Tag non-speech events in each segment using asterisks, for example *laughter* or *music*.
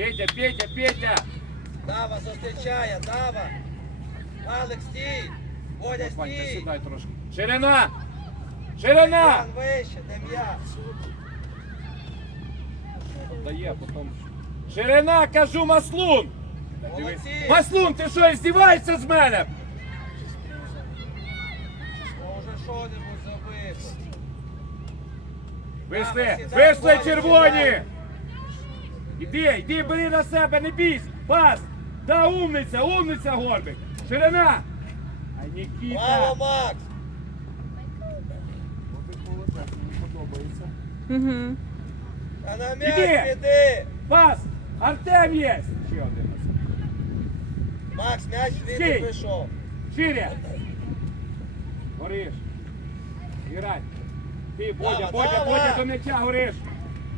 Петя, Петя, Петя. Дава зустрічає, Дава. Алекс, стій. Водя, Вань, стій. присідай трошки. Ширина. Ширина. Дем'ян вище, Дем'ян. Дає потім. Ширина, кажу, маслун. Та дивись. Молодці. Маслун, ти що, здіваєшся з мене? Може що-небудь. Вийшли, вийшли червоні. Іди, іди, бери на себе, не бійся. Пас. Да, умниця, умниця, Горбик. Ширина. А Браво, Нікіта. Макс. Угу. А на Іди. м'яч піди. Пас. Артем є. Ще один. Макс, м'яч звідти прийшов. Шире. Гориш. Грай. Ти, Бодя, Бодя. Бодя, до м'яча гориш.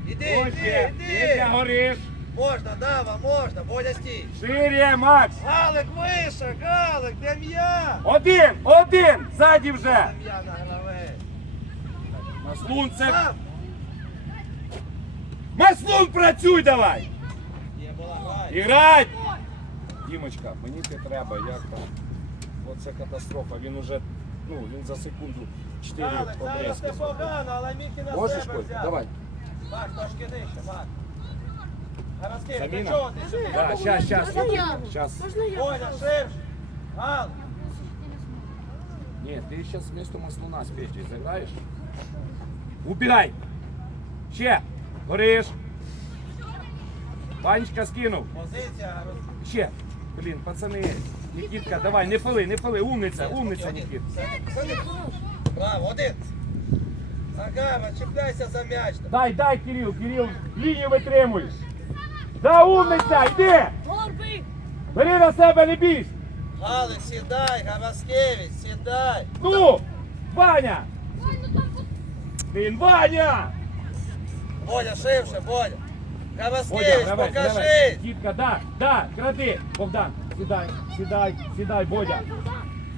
Іди, Ось іди, є. М'яча іди. гориш. Можна, Дава, можна. Водя, стій. Шире, Макс. Галик вище, Галик, Дем'ян. Один, один. Ззаді вже. Дем'ян на гравець. Маслун це. Сам. Маслун, працюй давай. Є була грай. Іграть! Дімочка, мені ти треба, як там. Оце катастрофа. Він уже, ну, він за секунду 4 Галик, зараз обрезки. не погано, але Мікі на Можеш, себе Коль? взяв. Давай. Макс, трошки нижче, Макс. Чого ти сюди? Да, щас, щас. Можна я? Щас. Можна я? Водя, ширше. Гал. Ні, ти зараз вместо Маслуна з Петей заграєш. Убігай! Ще! Гориш! Панечка скинув. Позиція, Ще! Блін, пацани. Нікітка, давай, не пили, не пили. Умниця, умниця. Нікіт. Браво, один. Загава, чіпляйся за м'яч. Дай, дай, Кирил, Кирил, лінію витримуєш. Да, умниця, йди! Горбик! Бери на себе, не бійся! Галик, сідай, Гараскевич, сідай. Ну! Ваня! Він Ваня! Водя, ширше, Водя. Водя, Гараскевич, гравець, покажи. гравець. Дітка, да, да, кради. Богдан, сідай, сідай, сідай, Бодя.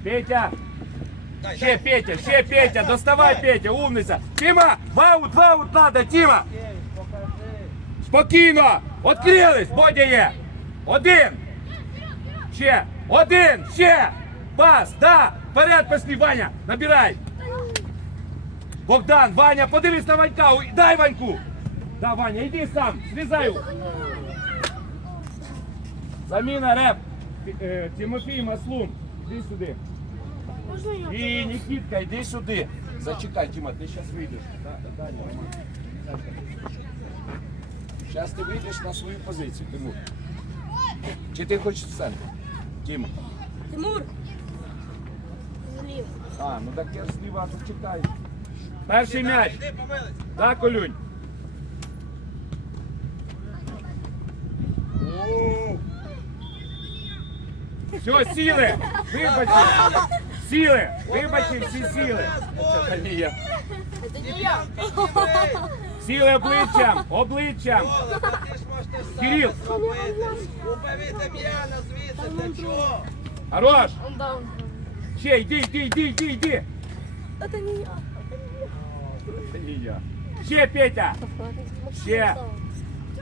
Петя, Дай, ще. Петя, ще Петя, доставай Петя, умниця. Тіма, в аут, в аут надо, Тіма. Спокійно, відкрились, Бодя є. Один. Ще, один, ще. Пас, да, вперед пішли, Ваня, набирай. Богдан, Ваня, подивись на Ванька, дай Ваньку. Да, Ваня, йди сам, злізай. Заміна реп. Е, Тимофій Маслун, іди сюди. І Нікітка, йди сюди. Зачекай, Тіма, ти зараз вийдеш. Да, да, да. Зараз ти вийдеш на свою позицію, Тимур. Чи ти хочеш в центр? Тіма. Тимур! Зліва. А, ну так я зліва тут чекаю. Перший м'яч. Так, Олюнь. Все, сіли! Вибачте! Сіли! Вибачте, всі сіли! Це не я. Це не я. Сіли обличчям! Обличчям! Олег, а ти ж можеш сам Кирил. зробити. Убери Дем'яна звідси, для чого? Хорош! Он даун. Ще, йди, йди, йди, йди, йди! Це не я. Це не я. Ще, Петя! Ще.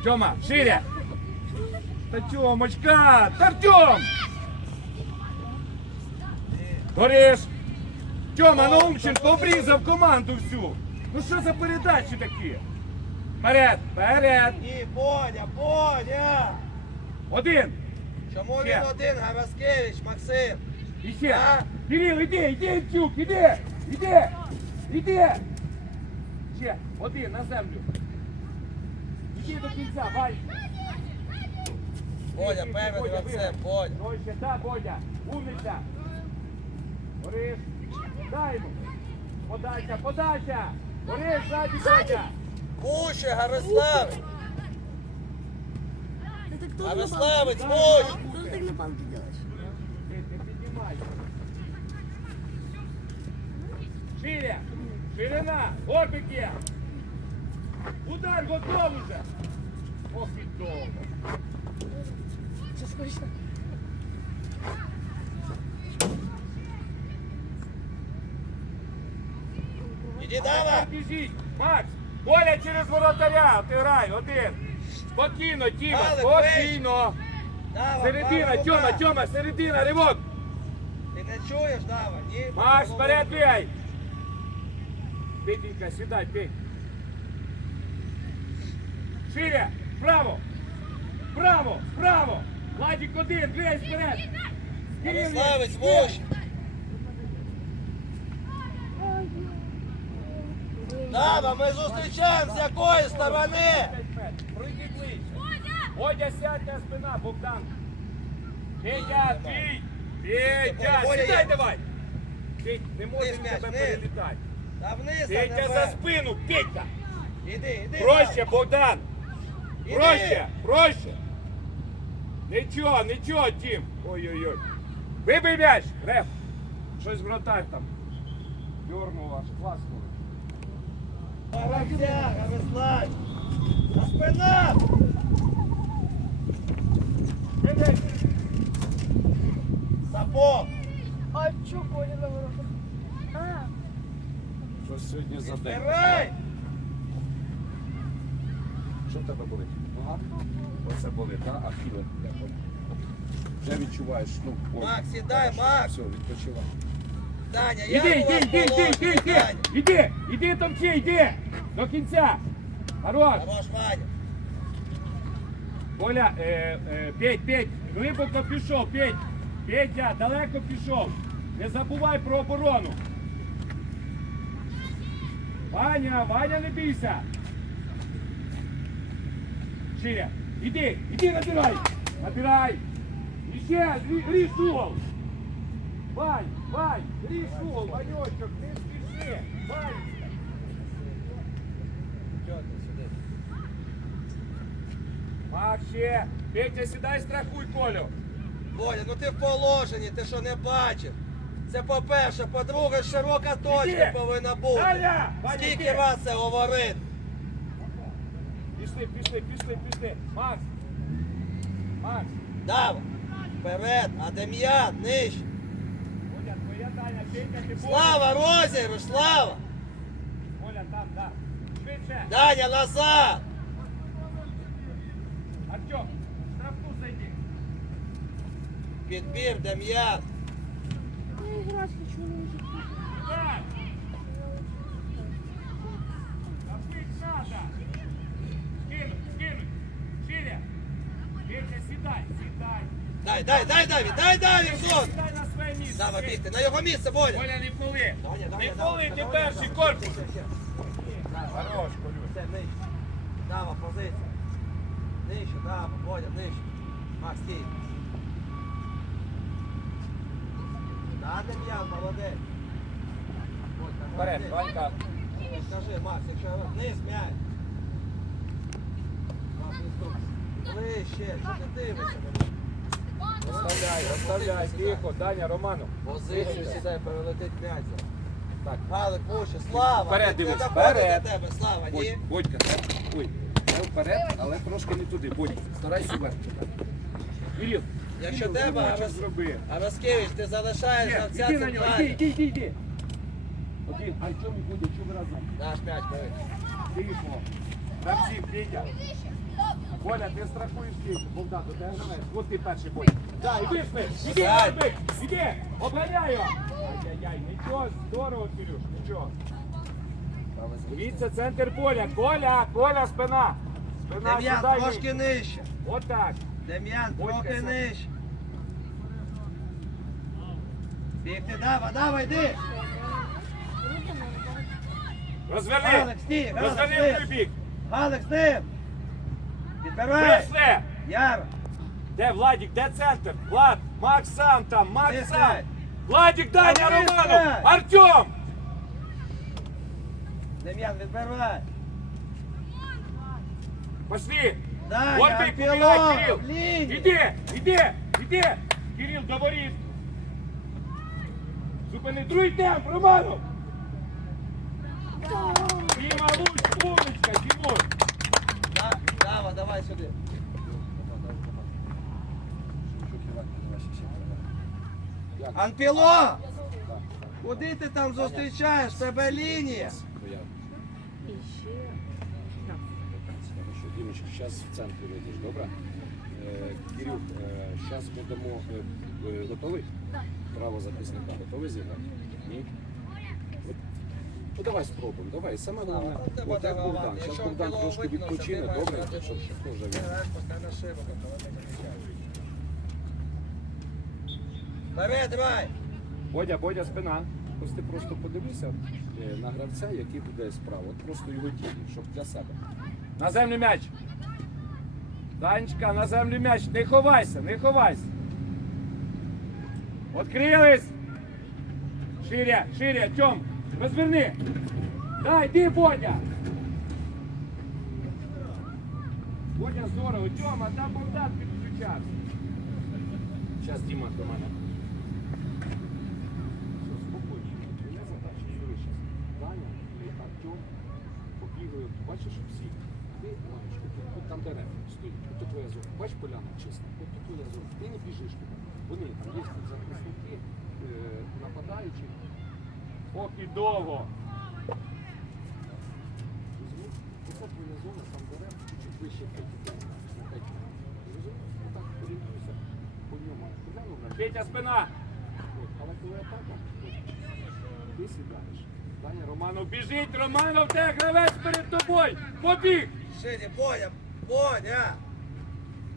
Тьома, шире! Та Тьомочка! Та Артем! Гориш! Тьома Наумченко обрізав команду всю! Ну що за передачі такі? Вперед! Вперед! Ні, Бодя, Бодя! Один! Чому Ще. він один, Гараскевич, Максим? І ще! А? Кирил, іди, іди, Тюк, іди! Іди! Іди! Ще! Один на землю! Іди до кінця, Іди, певний Бодя, Максим, виграй. Бодя. Дольше, да, Бодя, умниця. Борис, дай йому. Подача, подача. Борис, ззаді, Бодя. Пуще, Гариславич! Ти так тоже Ярославець, на мощь! банку. Ти так на банку делаєш. Ти, ти піднімай. Шире, ширина, горбик є. Удар готовий вже. Ох, і довго. Це скучно. Іди, Дава! Біжіть, Макс, Коля через воротаря, ти грай, один. Спокійно, Тіма, спокійно. Дава, Середина, права Тьома, рука. Тьома, середина, ривок. Ти не чуєш, Дава? Ні. Макс, головою. вперед бігай. Петенька, сідай, Петь. Шире, вправо. Вправо, вправо. Владик один, двигай вперед. Кирил, Ярославець, є. Дава, ми зустрічаємо з якої сторони. Пройди ближче. Водя, сядь на спина, Богдан. Петя, бій. Петя, сідай давай. Петь, не може Вниз тебе вниз. перелітати. Та вниз, а Петя за спину, Петя. Іди, іди. Проще, Богдан. Іди. Проще, проще. Нічого, нічого, Тім. Ой-ой-ой. Вибий м'яч, реф. Щось вратар там. Дьорнув аж класно. Ярослав. На спина. Вибий. Сапог. А Коля на воротах? А, Що сьогодні за день? Збирай. Що в тебе болить? Нога? Оце болить, так? А хіле? Вже відчуваєш, ну, ой. Макс, сідай, Макс. Все, відпочивай. Даня, я Іди, вас іди, іди, іди, положу, іди, іди, томчи, іди, до кінця. Хорош. Хорош, Ваня. Коля, е, е, Петь, Петь, глибоко пішов, Петь, Петя, далеко пішов. Не забувай про оборону. Ваня, Ваня, не бійся. Ширя, іди, іди, набирай, набирай. І ще, рі- ріж угол. Вань, Вань, ріж угол, Ванечок, не спіши. Вань. Чого ти сюди? Мак ще. Петя, сідай, страхуй Колю. Боля, ну ти в положенні, ти що не бачив? Це по-перше, по-друге, широка точка Іди. повинна бути. Даня, Ваня, Скільки іди. раз це говорити? Пішли, пішли, пішли, пішли. Макс. Макс. Дав. Вперед, а Дем'ян, нижче. Оля, твоя Таня, Петя, ти Слава, розіграш, слава! Оля, там, да. Швидше. Даня, назад! Артем, в штрафну зайди. Підбір, Дем'ян. но не хочу. Дай. Забыть надо. Скинуть, скинуть. Шире. Петя, сідай, сідай. Дай, дай, дай, дай, дай, дай, Віксон! Сідай Дава, бігти, на його місце, Боля! Оля, не пнули. Не пнули, ти перший корпус. Хорош, Колюсь. Все, нижче. Дава, позиція. Нижче, Дава, Боля, нижче. Макс, стій. Да, Дем'ян, молодець. Вперед. Ванька. Скажи, Макс, якщо я вниз м'яч. Макс, інструкція. Ближче, що ти дивишся? Оставляй, оставляй, тихо, Даня, Роману. Позицію сідай, перелетить м'яч. Так. Галик, вище, Слава! Вперед не дивись, доходить вперед. до тебе, Слава, Бодь, ні? Бодька, так. Ой, не вперед, але трошки не туди. Бодь, старайся вверх. Кирил, Якщо Кирил, треба, зроби. Араскевич, ти залишаєш Ні, гравця Іди на нього, іди, іди, іди, іди. Один, Артем і буде, ви разом? Наш м'яч, бери. Тихо. Гравці, Петя. Коля, ти страхуєш Петю. Богдан, до тебе граєш. От ти перший Бодь. Да, і вийшли. Іди. Арбик, іди. Обганяй його. Ай-яй-яй, нічого, здорово, Кирюш, нічого. Дивіться, центр поля. Коля, Коля, спина. Спина Дем'ян, сюди. трошки нижче. Отак. Дем'ян, трохи сядь. нижче. Бігти, Дава, Дава, йди. Розверни. Розверни в той бік. Галик, ним. Підбирай. Вийшли. Яра. Де Владик, де центр? Влад, Макс сам там, Макс Ти сам. грай. Владик, Даня, А ви Романов, грай. Артем. Дем'ян, відбирай. Пошли. Даня, Вот ты, Антилов, убегай, Кирилл. в лінію. Иди, иди, иди. Кирилл, говорит. Зупини другий темп, Романов. Дима, луч, умничка, Тимур. Да, Дава, давай сюди. Анпіло! Куди ти там зустрічаєш? Тебе лінія. Дімочка, зараз в центрі вийдеш, добре? Кирюх, зараз е, Готовий? Право захисника. Готовий зіграти? Ні? Ну давай спробуємо, давай. Саме головне, от як Богдан. Зараз Богдан трошки відпочине, добре, щоб теж Ти він. Бери, давай! Бодя, Бодя, спина. Ось ти просто подивися е, на гравця, який буде справа. От просто його дії, щоб для себе. На землю м'яч. Данечка, на землю м'яч. Не ховайся, не ховайся. Открились. Шире, шире, Тьом, розверни. Дай, йди, Бодя. Бодя, здорово. Тьома, там Богдан підключався. Зараз Діма до мене. Все, спокійно. Твоя задача, диви щас. Даня і Артем побігли. Бачиш всі. Ти маєш тут, там дерева стоїть. Тут твоя зона. Бач поляна чиста. От тут твоя зона. Ти не біжиш туди. Вони там є захисники, е, нападаючі. Поки довго. Твоя зона, там дерев, чуть вище? Отак орієнтуйся по ньому. Петя, спина. Але коли атака, ти сідаєш. Даня Роман. Романов біжить, Романов, те гравець перед тобою. Побіг. Шиді, Бодя, Бодя!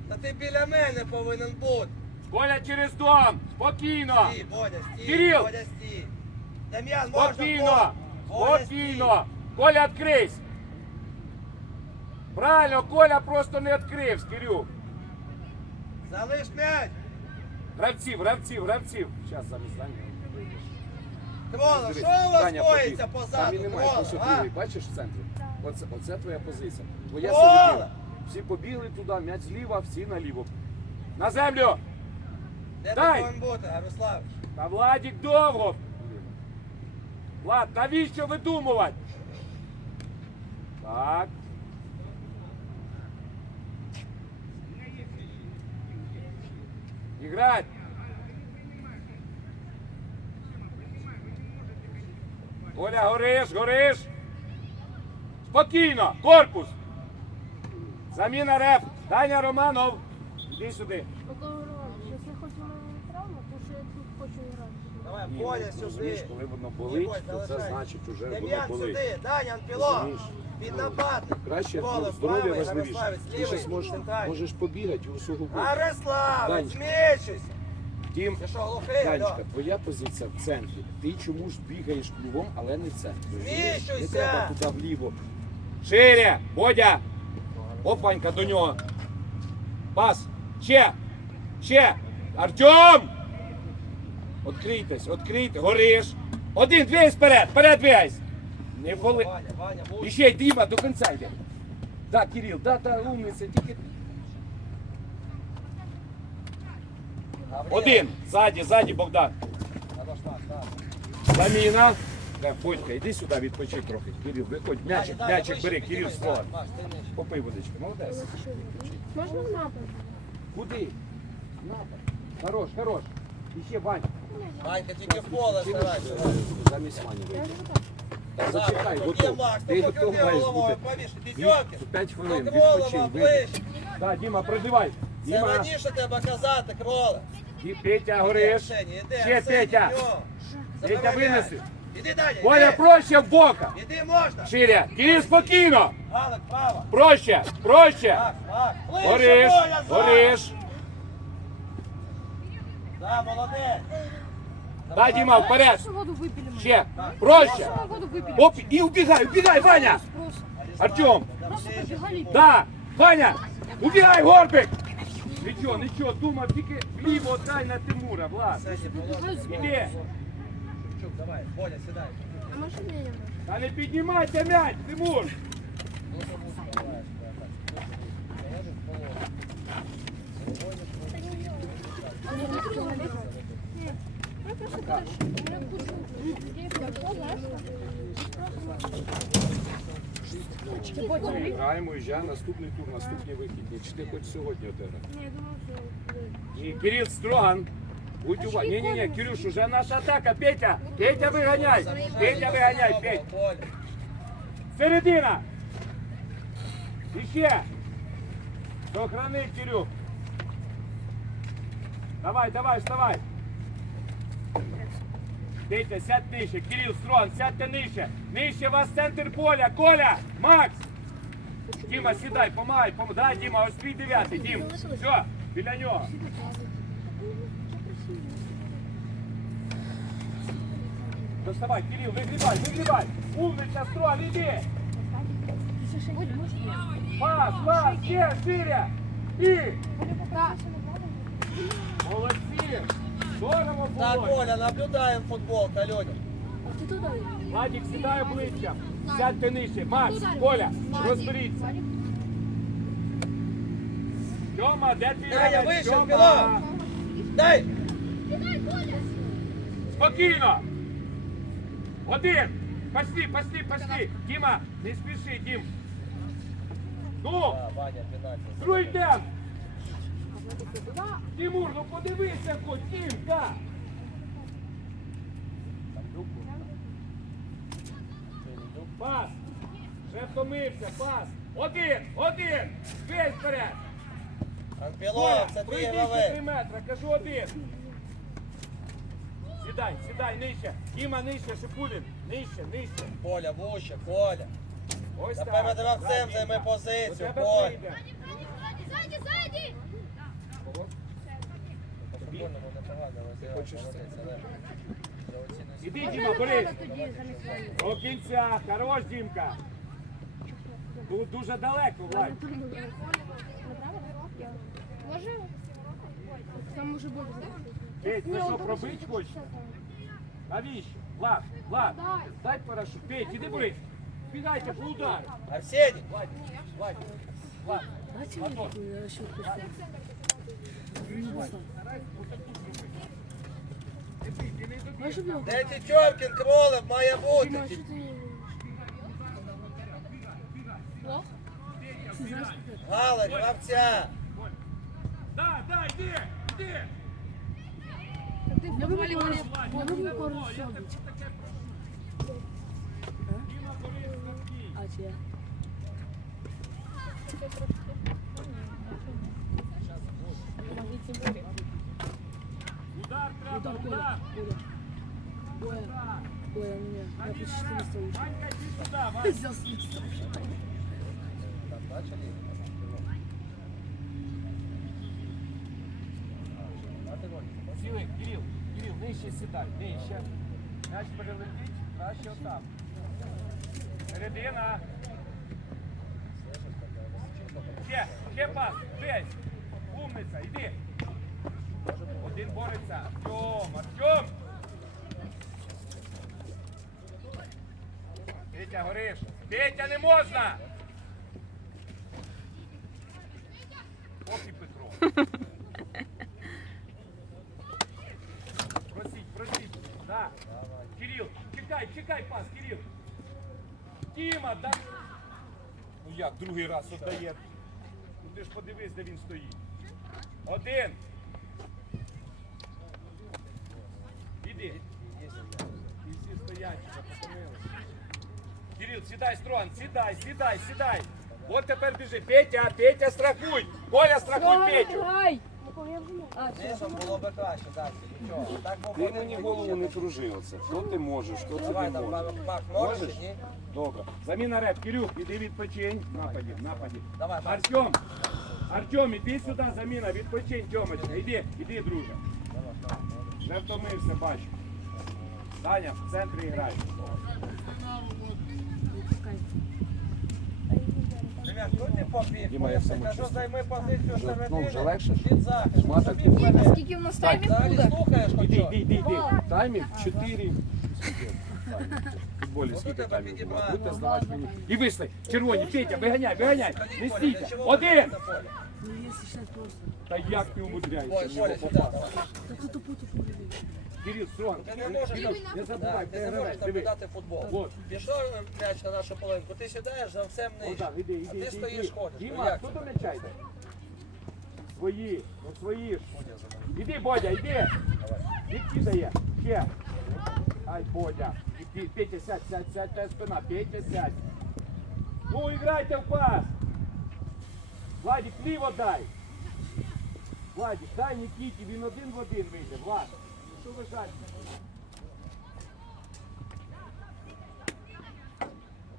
Та ти біля мене повинен бути. Коля через дом. Спокійно. Стій, Бодя, стій, Кирил! Бодя, стій. Дем'ян, можна Спокійно. Бодя, Спокійно. Коля, відкрийся. Правильно, Коля просто не відкрився, Кирюк. Залиш м'яч. Гравців, гравців, гравців. Зараз замість Дані. Кроло, що у вас Даня коїться побіг. позаду? Там і немає, Кроло, ось а? другий, бачиш в центрі? Оце, оце твоя позиція. Твоя Кола! середина. Всі побігли туди, м'яч зліва, всі наліво. На землю. Де ти Дай! повинен бути, Ярославич? Та Владик довго. Влад, навіщо видумувати? Так. Іграть. Оля, гориш, гориш. Спокійно, корпус. Заміна реп. Даня Романов. Іди сюди. Микола Романович, якщо хоч у мене травма, то що я тут хочу розумієш, сюди. коли воно болить, то це значить, уже воно болить. сюди, Даня, Анпіло. Під Ну, нападник. Краще ну, здоров'я важливіше. Ти ще можеш, можеш побігати у свого боку. Ярославець, Данечка. Тім, Ти що, глухий, Данечка, Альо? твоя позиція в центрі. Ти чомусь бігаєш клювом, але не в центрі. розумієш? Не Зміщуйся! треба туди вліво. Шире, Бодя. Опанька до нього. Пас. Ще. Ще. Артем. Открийтесь, открийте. Гориш. Один, двигайся вперед. Вперед двигайся. Не воли. Ваня, Ваня, І будь. ще й Діма до кінця йде. Да, Кирил, да, да, умниця, тільки. Один. Ззаді, ззаді, Богдан. Заміна. Так, Бодька, іди сюди, відпочи трохи. Кирил, виходь, м'ячик, м'ячик бери. Кирил, нижче. Попий водички, молодець. Можна в напад? Куди? Напад. Хорош, хорош. І ще Вань. Ванька, тільки в поле Ти старайся. замість так. Зачекай, готов. Ти готов маєш бути. п'ятерки. П'ять хвилин, відпочинь, вийди. Так, Діма, продивай. Це Діма, раніше треба казати, кроле. і Петя гориш. Ще Петя. Петя винеси. Іди, Даня, Коля, іди. проще в бока. Іди, можна. Шире. Кирил, спокійно. Галик, право. Проще, проще. Так, так. Ближче, Гориш, Боля, за. гориш. Да, молодець. Да, Діма, вперед. Ще. Проще. Оп, і убігай, убігай, Ваня. Артем. Да. Ваня, убігай, Горбик. Нічого, нічого, думав, тільки вліво дай на Тимура, Влад. Іди. Давай, Боля, сідай. А може не Та не піднімайся м'яч, Тимур. Граємо, і я наступний тур, наступні вихідні. Чи ти хоч сьогодні отиграти? Ні, я думав, що... І Кирил Строган. Будь увагу. Ні, ні, ні, Кирюш, уже наша атака. Петя, Петя виганяй. Петя виганяй, Петя. Боля. Середина. І ще. Сохрани, Кирюк. Давай, давай, вставай. Петя, сядь нижче. Кирил, Строн, сядьте нижче. Нижче вас центр поля. Коля, Макс. Діма, сідай, помагай, помагай. Дай, Діма, ось твій дев'ятий, Дім. Все, біля нього. Доставай, Кирил, вигрібай, вигрібай. Умниця, Строн, іди. Пас, пас, ще, шире. І. Молодці. Здорово Так, було. Коля, наблюдаємо футбол, Кальоня. А ти туди? Владик, сідай обличчя. Сядьте нижче. Макс, Коля, розберіться. Тьома, де твій Даня, гравець? вийшов, Тьома. Біло. Дай! Спокійно. Один. Пошли, пошли, пошли. Діма, не спіши, Дім. Ну, А, Ваня, пенальті. другий темп. Тимур, ну подивися хоч, Дімка. Пас. Вже втомився, пас. Один, один. Весь вперед. Анпілов, це твій пройди три метри, кажу один. Сідай, сідай, нижче. Діма, нижче, Шипулін. Нижче, нижче. Коля, вуще, Коля. Ось Та так. гравцем Да, займи позицію, тебе Сзади, сзади! Футбольному не погано, хочеш Іди, Діма, бери. До кінця. Хорош, Дімка. Тут дуже далеко, Влад. Може? Там може бути. Ти що, пробить хочеш? Навіщо? Влад, Влад, дай парашут. Петь, іди бери. Бігайте по удару. Арсеній, Влад, Влад, Влад. Дайте Де Тітьомкін, кролик має бути. Галич, гравця. Да, да, йди, йди. Я пару Я бери слабкий. А чи я? Удар треба, Удар, Коля. удар. Коля. Коля. Коля, у меня. Я почти не стою. Ванька, йди сюди, Вань. Взял с лица. Бачили? А ти гониш? Сіли, Кирил, Кирил, нижче сідай, нижче. М'яч перелетить, краще отам. Середина. Ще, ще пас, весь. Умниця, йди. Один бореться. Артем, Артем. Петя, гориш. Петя, не можна. І Петро. *laughs* Просіть, просіть. Да. Кирил, чекай, чекай пас, Кирил. Діма, да. Ну як, другий раз віддає. Ну ти ж подивись, де він стоїть. Один. Іди. І всі стоять, вже потомилися. Кирил, сідай, Строн, сідай, сідай, сідай. От тепер біжи. Петя, Петя, страхуй. Коля, страхуй Петю. Низом було би краще, так, нічого. Так Ти мені голову не кружи оце. Що ти можеш, що ти Давай не там, можеш. Мак, можеш, Можеш? ні? Добре. Заміна реп. Кирюх, іди відпочинь. Нападі, нападі. Давай. Артем, Артем, іди сюди, заміна, відпочинь, Тьомочка. Іди, іди, друже. Не втомився, бачу. Даня, в центрі грай. Ребят, хто ти побіг? Діма, я Ти саме кажу, займи позицію середини. ну, вже легше. Під захист. Вперед. Скільки в нас таймів Взагалі буде? слухаєш хоч Іди, іди, іди, іди. Таймінг 4. В футболі скільки таймів було? Будете здавати мені. І вийшли. Червоні, Петя, виганяй, виганяй. Не стійте. Один. Ну. Та як ти умудряєшся? в нього сюди, попасти? давай. Та тут Кирил, Строн, Ти не можеш Кирил, не забувай, ти ти не можеш диви. наблюдати футбол. Вот. Пішов м'яч на нашу половинку, ти сідаєш живцем нижче. Отак, іди, А ти іди, стоїш, іди. ходиш. Ну, Діма, як хто це? до м'яча йде? Свої, ну свої ж. Іди, Бодя, іди. Відки дає. Ще. Ай, Бодя. Іди, Петя, сядь, сядь, сядь, та спина. Петя, сядь. Ну, іграйте в пас. Владик, ліво дай. Владик, дай Нікіті, він один в один вийде. Влад, ну що ви жальте?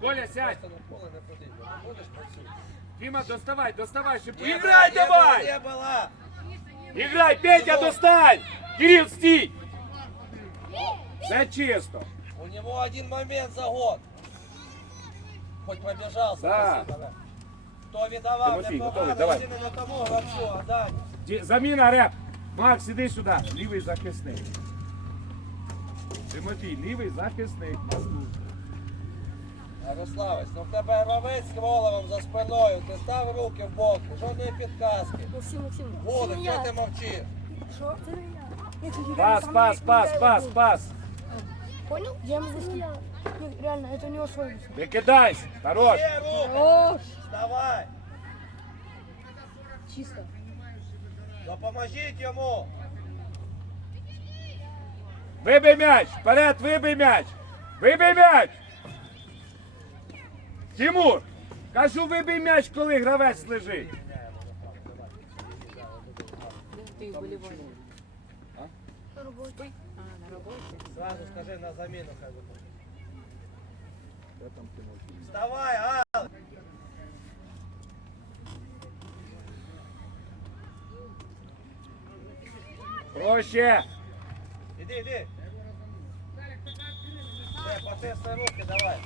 Коля, сядь. Просто на поле не потрібно. Будеш працювати. Діма, доставай, доставай, щоб... Є Іграй була, є давай! була, є була. Іграй, Петя, достань! Кирил, стій! Все чисто. У него один момент за год. Хоть пробежался. Да. спасибо, да. Хто віддавав, Тимофій, не готовий, помагав, давай. один не тому гравцю, а Дані. Ді- Заміна реп. Макс, іди сюди. Лівий захисник. Тимофій, лівий захисник. Ярославець, ну в тебе ровець з Воловим за спиною, ти став руки в бок, жодної підказки. Максим, Максим. Волик, що я. ти мовчиш? Що? Це не я. Пас, пас, пас, пас, пас. Понял? Я могу сказать. Нет, реально, это у него свой. Не кидайся. Хорош. Є руки, Хорош. вставай, Чисто. допоможіть йому. Вибий м'яч. Вперед, вибий м'яч. Вибий м'яч. Тимур, кажу, вибий м'яч, коли гравець лежить. Ты болевой. На работе. А, на работе. Сразу скажи на заміну хай виходить. Я там Тимофій. Вставай, а! Проще. Иди, иди! Все, потисни руки, давай.